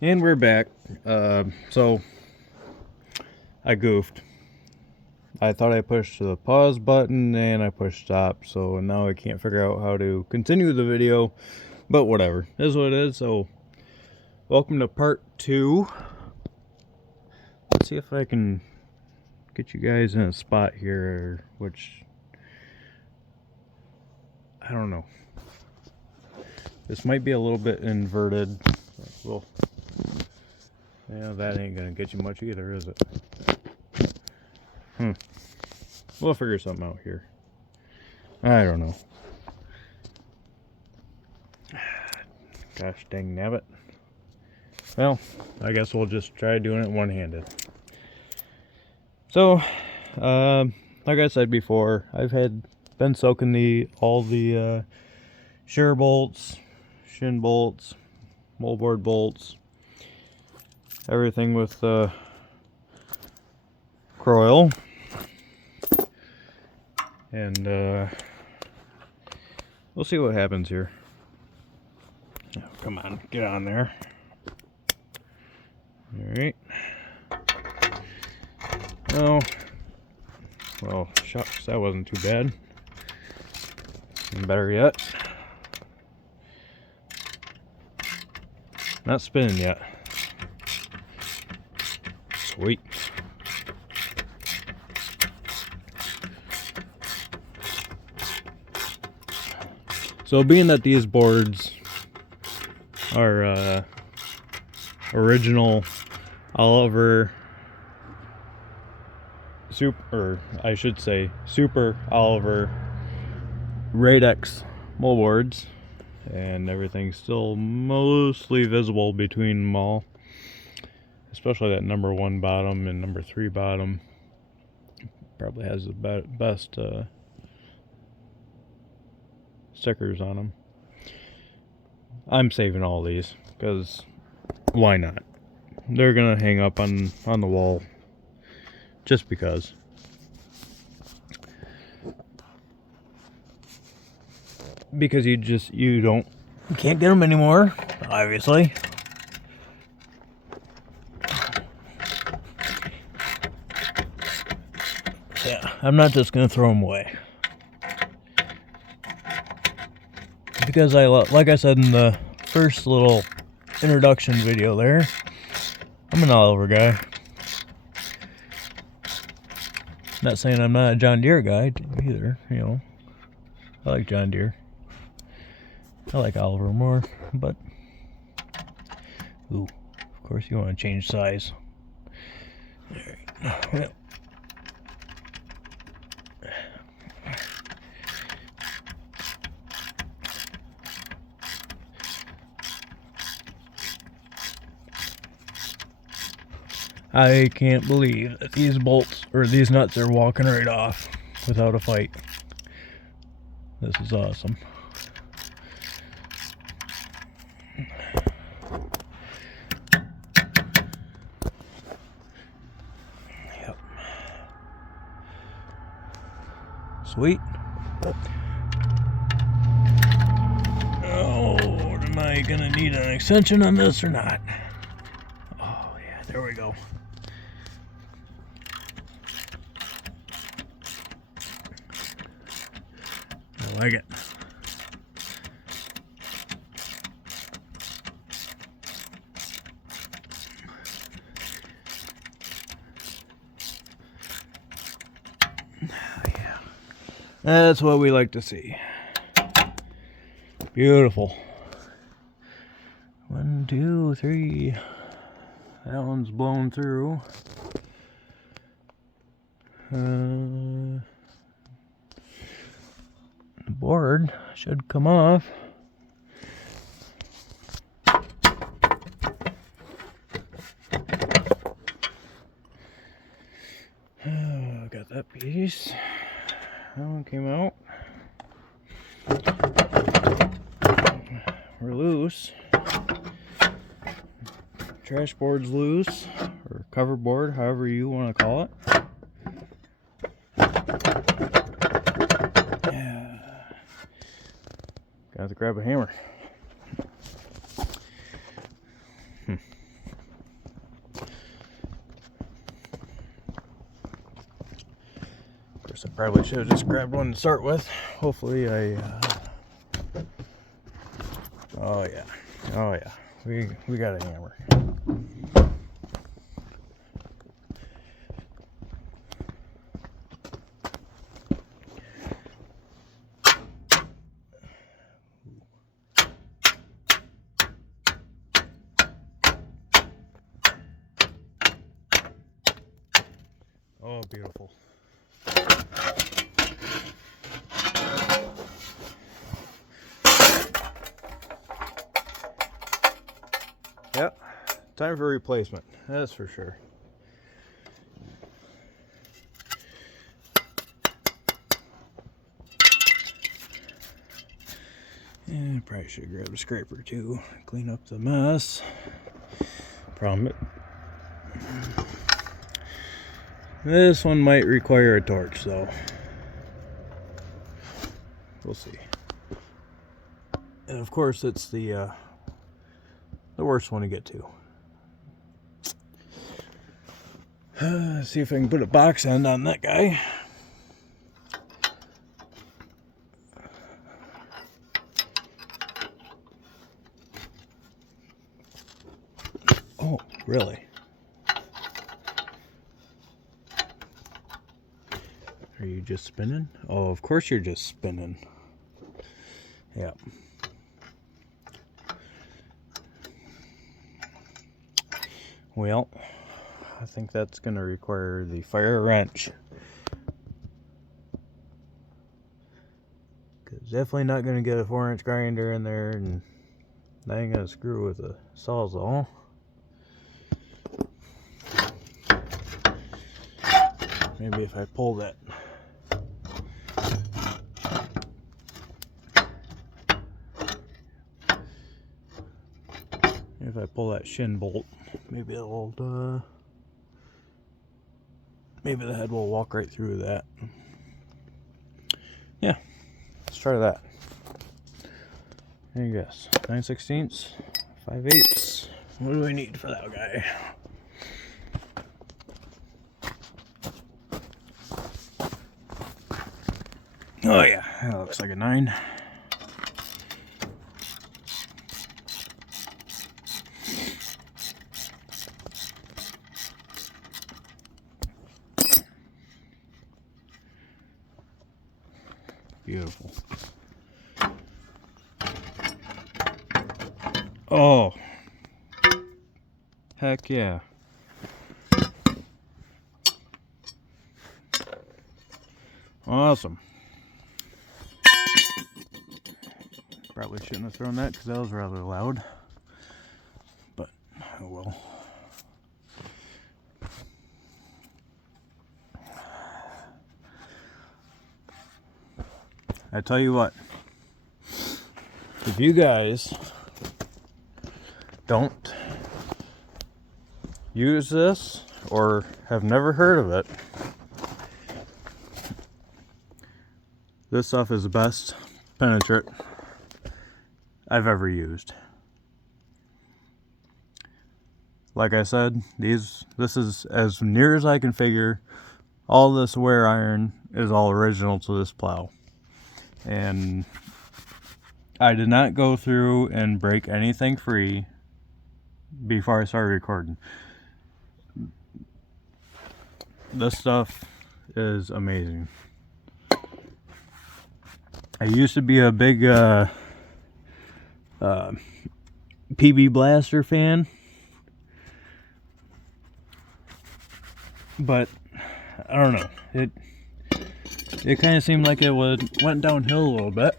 And we're back. So I goofed. I thought I pushed the pause button and I pushed stop, so now I can't figure out how to continue the video, but whatever. It is what it is. So welcome to part 2. Let's see if I can get you guys in a spot here, which I don't know. This might be a little bit inverted. Well, yeah, that ain't gonna get you much either, is it? We'll figure something out here. I don't know. Gosh dang nabbit. Well, I guess we'll just try doing it one-handed. So, like I said before, I've been soaking all the shear bolts, shin bolts, moldboard bolts, everything with Croil, and we'll see what happens here. Oh, come on, get on there. Alright. Oh, well, shucks, that wasn't too bad. And better yet, not spinning yet. Sweet. So being that these boards are original Oliver Super Oliver Radex moldboards, and everything's still mostly visible between them all, especially that number 1 bottom and number 3 bottom. Probably has the best stickers on them. I'm saving all these because why not? They're gonna hang up on the wall just because. Because you can't get them anymore, obviously. Yeah, I'm not just gonna throw them away. Because like I said in the first little introduction video there, I'm an Oliver guy. Not saying I'm not a John Deere guy either, you know. I like John Deere. I like Oliver more, but ooh, of course you want to change size. Alright. Well, I can't believe that these bolts or these nuts are walking right off without a fight. This is awesome. Yep. Sweet. Oh, am I gonna need an extension on this or not? Oh yeah, there we go. I like it. Yeah. That's what we like to see. Beautiful. 1, 2, 3. That one's blown through. The board should come off. Got that piece. That one came out. We're loose. Trash board's loose, or cover board, however you want to call it. Yeah. Got to grab a hammer. guess I probably should have just grabbed one to start with. Hopefully oh yeah. Oh yeah. We got a hammer. Oh, beautiful. Yep, time for replacement, that's for sure. Yeah, probably should grab a scraper too, clean up the mess. Problem. This one might require a torch though. We'll see. And of course it's the worst one to get to. See if I can put a box end on that guy. Oh, really? Are you just spinning? Oh, of course you're just spinning. Yeah. Well, I think that's going to require the fire wrench. Because definitely not going to get a 4-inch grinder in there, and I ain't going to screw with a sawzall. Maybe if I pull that. If I pull that shin bolt, maybe it'll, maybe the head will walk right through that. Yeah, let's try that. There you guess. 9/16, 5/8. What do we need for that guy? Oh yeah, that looks like a 9. Beautiful. Oh, heck yeah. Awesome. Probably shouldn't have thrown that because that was rather loud, but oh well. I tell you what, if you guys don't use this or have never heard of it, this stuff is the best penetrant I've ever used. Like I said, this is as near as I can figure. All this wear iron is all original to this plow. And I did not go through and break anything free before I started recording. This stuff is amazing. I used to be a big PB Blaster fan, but I don't know, it kind of seemed like it went downhill a little bit.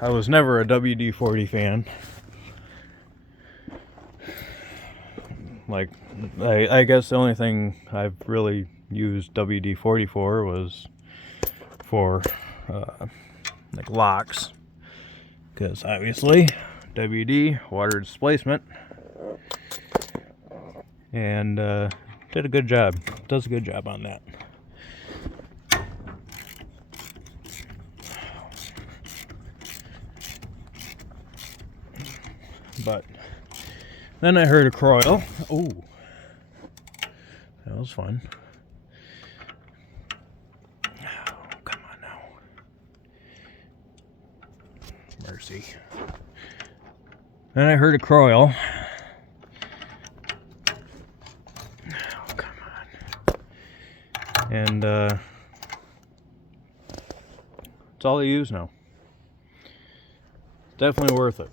I was never a WD-40 fan. Like, I guess the only thing I've really used WD-40 for was for like locks, because obviously WD, water displacement, and did a good job, does a good job on that. But then I heard a croil. Oh, I That was fun. Oh, come on now. Mercy. Then I heard a croil. Oh, come on. And it's all I use now. Definitely worth it.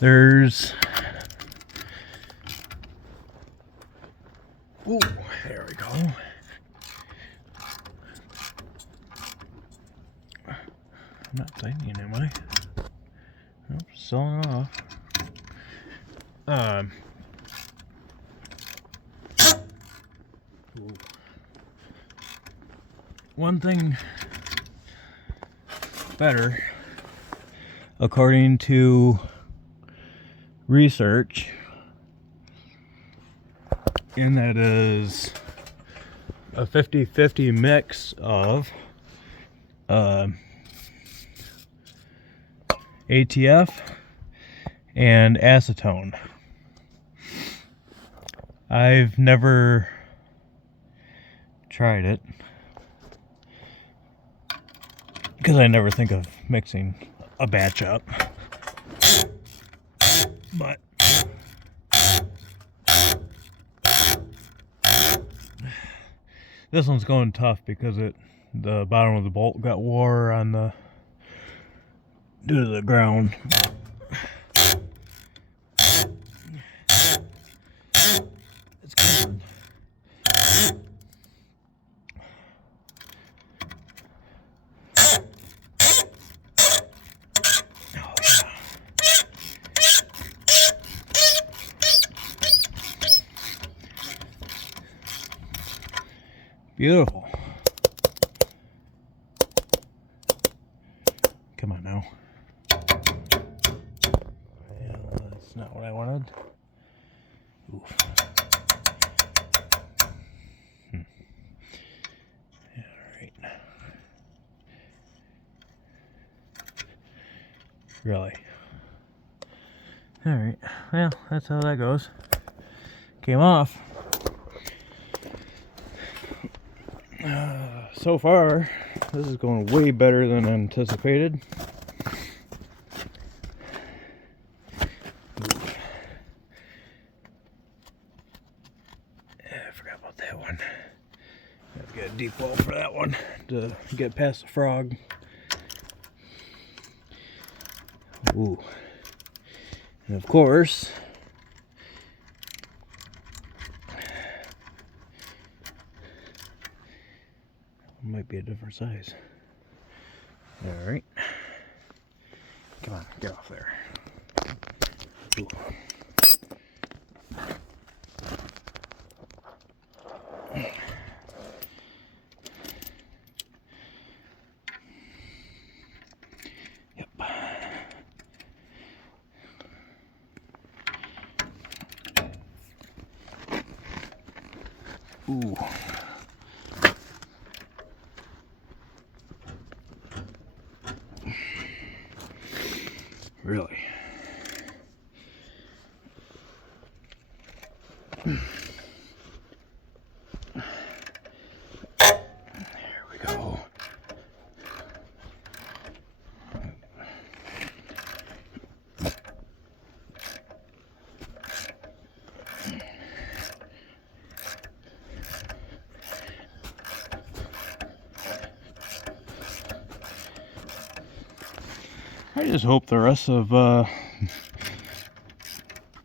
There's... Ooh, there we go. I'm not tightening, am I? Nope, sewing off. Ooh. One thing better, according to research, and that is a 50-50 mix of ATF and acetone. I've never tried it because I never think of mixing a batch up, but this one's going tough because the bottom of the bolt got wore on the due to the ground. It's coming. Oh, yeah. Beautiful. Come on now. Yeah, that's not what I wanted. Oof. Alright. Really? Alright. Well, that's how that goes. Came off. So far, this is going way better than anticipated. I forgot about that one. Have to get a deep well for that one to get past the frog. Ooh. And of course, might be a different size. Alright. Come on, get off there. Ooh. Yep. Ooh. Really? There we go. I just hope the rest of the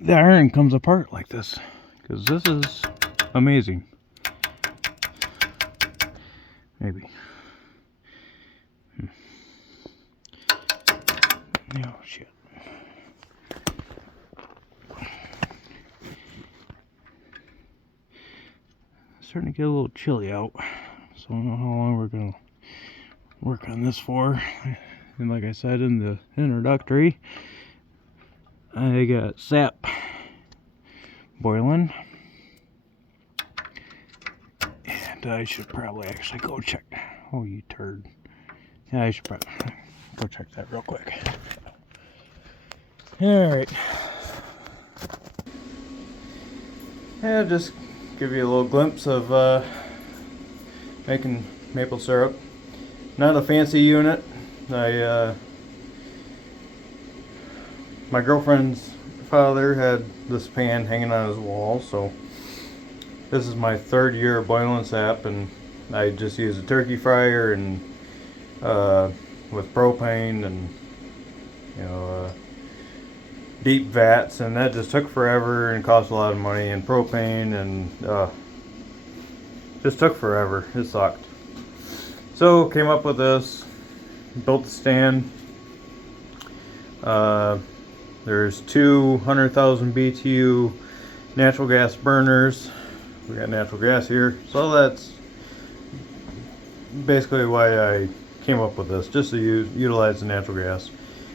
iron comes apart like this, because this is amazing. Maybe. Oh shit. It's starting to get a little chilly out, so I don't know how long we're gonna work on this for. And like I said in the introductory, I got sap boiling, and I should probably actually go check. Oh, you turd. Yeah, I should probably go check that real quick. Alright. Yeah, just give you a little glimpse of making maple syrup. Not a fancy unit. My girlfriend's father had this pan hanging on his wall, so this is my third year boiling sap, and I just use a turkey fryer and with propane and deep vats, and that just took forever and cost a lot of money, and propane, and just took forever. It sucked. So came up with this, built the stand. There's 200,000 BTU natural gas burners. We got natural gas here, so that's basically why I came up with this, just to utilize the natural gas.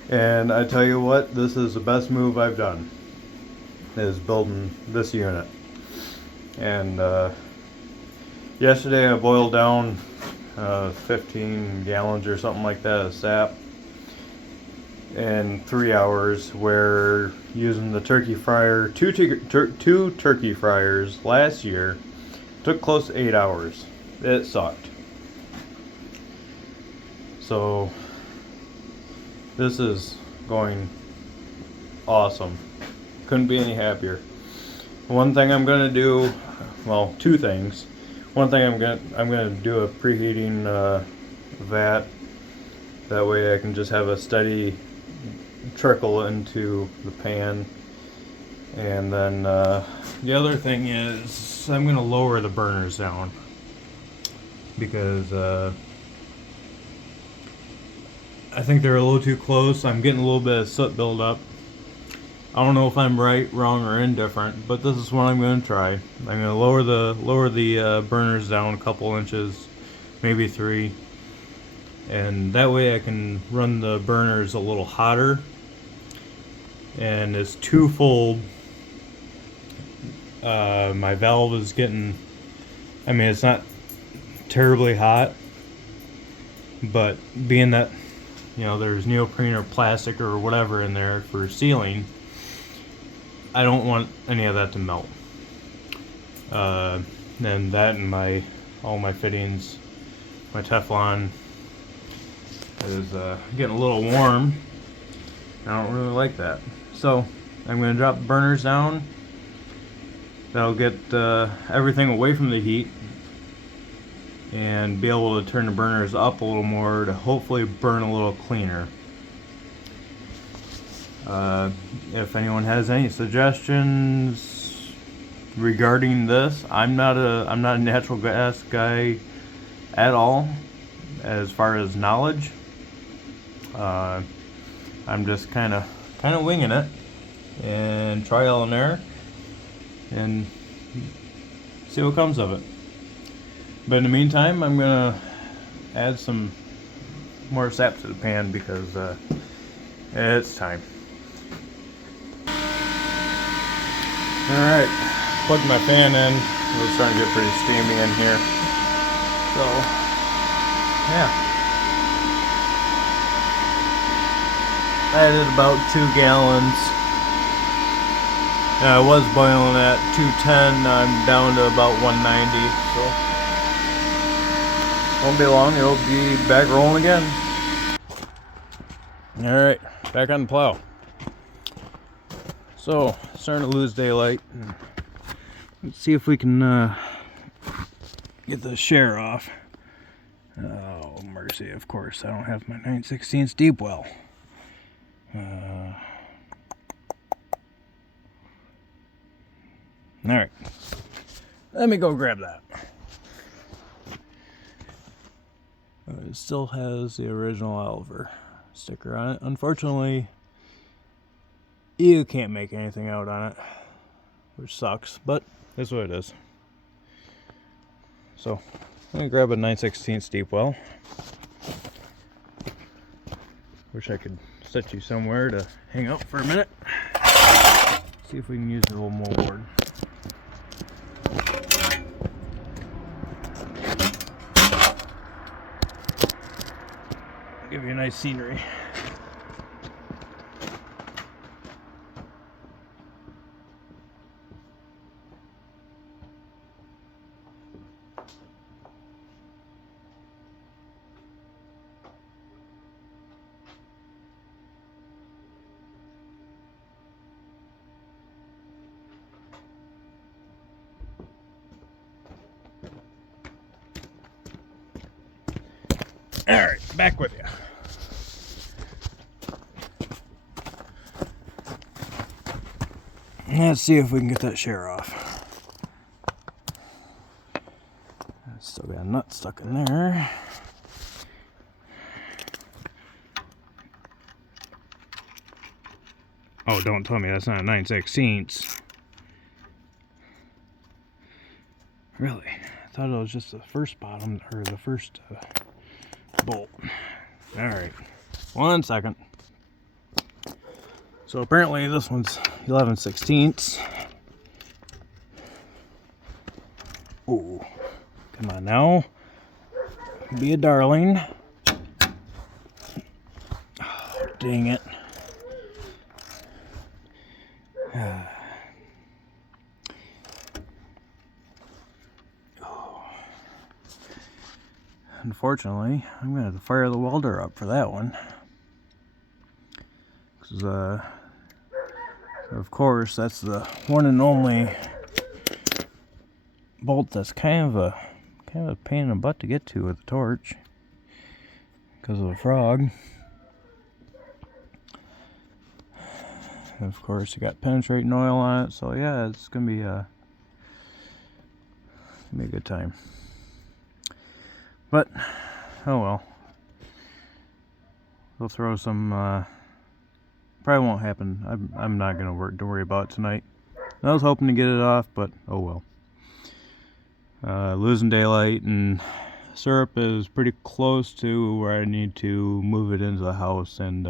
And I tell you what, this is the best move I've done, is building this unit. And yesterday I boiled down 15 gallons or something like that of sap in 3 hours, where using the turkey fryer, two turkey fryers last year took close to 8 hours. It sucked. So this is going awesome. Couldn't be any happier. One thing I'm gonna do, well, two things. One thing I'm gonna do a preheating vat. That way I can just have a steady trickle into the pan. And then the other thing is I'm gonna lower the burners down, because I think they're a little too close. I'm getting a little bit of soot buildup. I don't know if I'm right, wrong, or indifferent, but this is what I'm going to try. I'm going to lower the burners down a couple inches, maybe 3, and that way I can run the burners a little hotter. And it's twofold. My valve is getting, I mean, it's not terribly hot, but being that there's neoprene or plastic or whatever in there for sealing, I don't want any of that to melt. And that and all my fittings, my Teflon is getting a little warm. I don't really like that. So I'm going to drop the burners down. That'll get everything away from the heat, and be able to turn the burners up a little more to hopefully burn a little cleaner. If anyone has any suggestions regarding this, I'm not a natural gas guy at all as far as knowledge. I'm just kind of winging it and trial and error and see what comes of it. But in the meantime, I'm gonna add some more sap to the pan, because it's time. Alright, plugged my fan in. It was starting to get pretty steamy in here. So, yeah. I added about 2 gallons. I was boiling at 210, I'm down to about 190, so won't be long, it'll be back rolling again. Alright, back on the plow. So, starting to lose daylight. Let's see if we can get the share off. Oh, mercy, of course, I don't have my 9/16 deep well. Alright, let me go grab that. It still has the original Oliver sticker on it. Unfortunately, you can't make anything out on it, which sucks, but that's what it is. So, I'm gonna grab a 9/16 deep well. Wish I could set you somewhere to hang out for a minute. See if we can use a little moldboard. Give you a nice scenery. Alright, back with you. Let's see if we can get that share off. Still got a nut stuck in there. Oh, don't tell me that's not a 9/16. Really? I thought it was just the first bottom, or the first bolt. Alright, 1 second. So apparently this one's 11/16. Ooh, come on now. Be a darling. Oh, dang it. Unfortunately, I'm going to have to fire the welder up for that one. Because, of course, that's the one and only bolt that's kind of a pain in the butt to get to with the torch. Because of the frog. And of course, you got penetrating oil on it, so yeah, it's going to be a good time. But, oh well. We'll throw some, probably won't happen. I'm not going to worry about it tonight. I was hoping to get it off, but oh well. Losing daylight, and syrup is pretty close to where I need to move it into the house and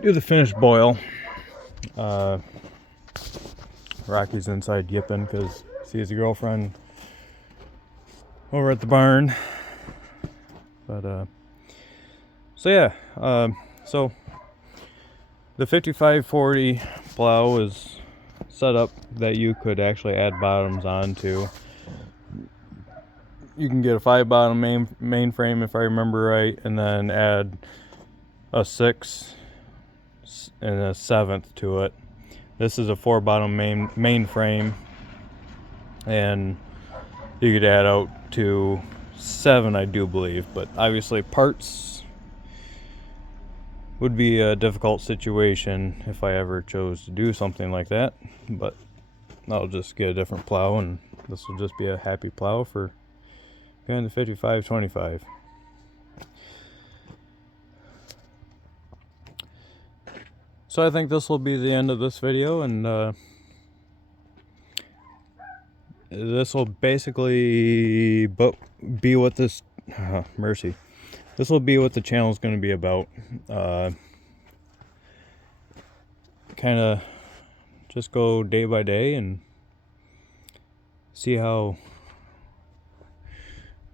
do the finished boil. Rocky's inside yipping because he sees his girlfriend over at the barn. But so yeah, so the 5540 plow is set up that you could actually add bottoms onto. You can get a 5-bottom mainframe if I remember right, and then add a 6th and a 7th to it. This is a 4-bottom mainframe, and you could add out to 7, I do believe, but obviously parts would be a difficult situation if I ever chose to do something like that. But I'll just get a different plow, and this will just be a happy plow for going to 5525. So I think this will be the end of this video, and this will basically be what this mercy. This will be what the channel is going to be about. Kind of just go day by day and see how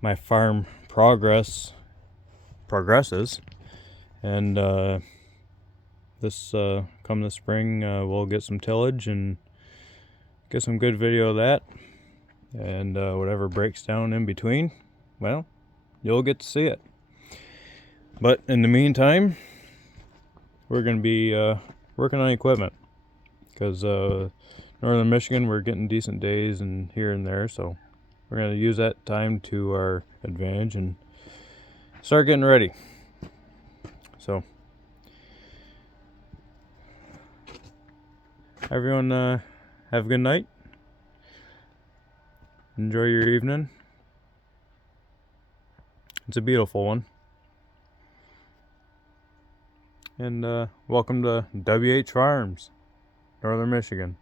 my farm progresses, and come this spring, we'll get some tillage and get some good video of that, and whatever breaks down in between, well, you'll get to see it. But in the meantime, we're going to be working on equipment, because northern Michigan, we're getting decent days and here and there, so we're going to use that time to our advantage and start getting ready. So everyone, have a good night. Enjoy your evening. It's a beautiful one. And welcome to WH Farms, Northern Michigan.